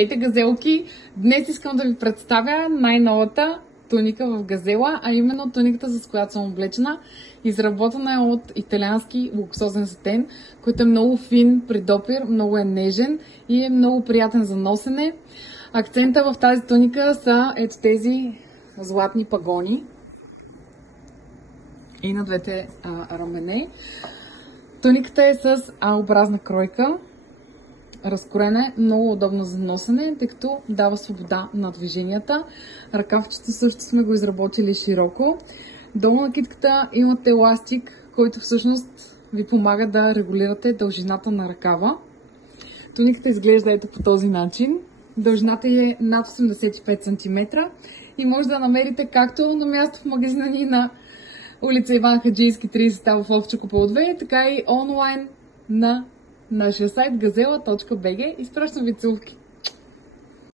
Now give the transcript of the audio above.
Здравейте, газелки! Днес искам да ви представя най-новата туника в газела, а именно туниката, с която съм облечена. Изработена е от италиански луксозен сатен, който е много фин при допир, много е нежен и е много приятен за носене. Акцента в тази туника са ето тези златни пагони и на двете рамене. Туниката е с А-образна кройка. Разкроена е, много удобна за носене, тъй като дава свобода на движенията. Ръкавчето също сме го изработили широко. Долу на китката имате еластик, който всъщност ви помага да регулирате дължината на ръкава. Туниката изглежда ето по този начин. Дължината е над 85 см и може да намерите както на място в магазина ни на улица Иван Хаджийски 30 в Овча купол 2, така и онлайн на нашия сайт gazela.bg. Изпращам ви целувки!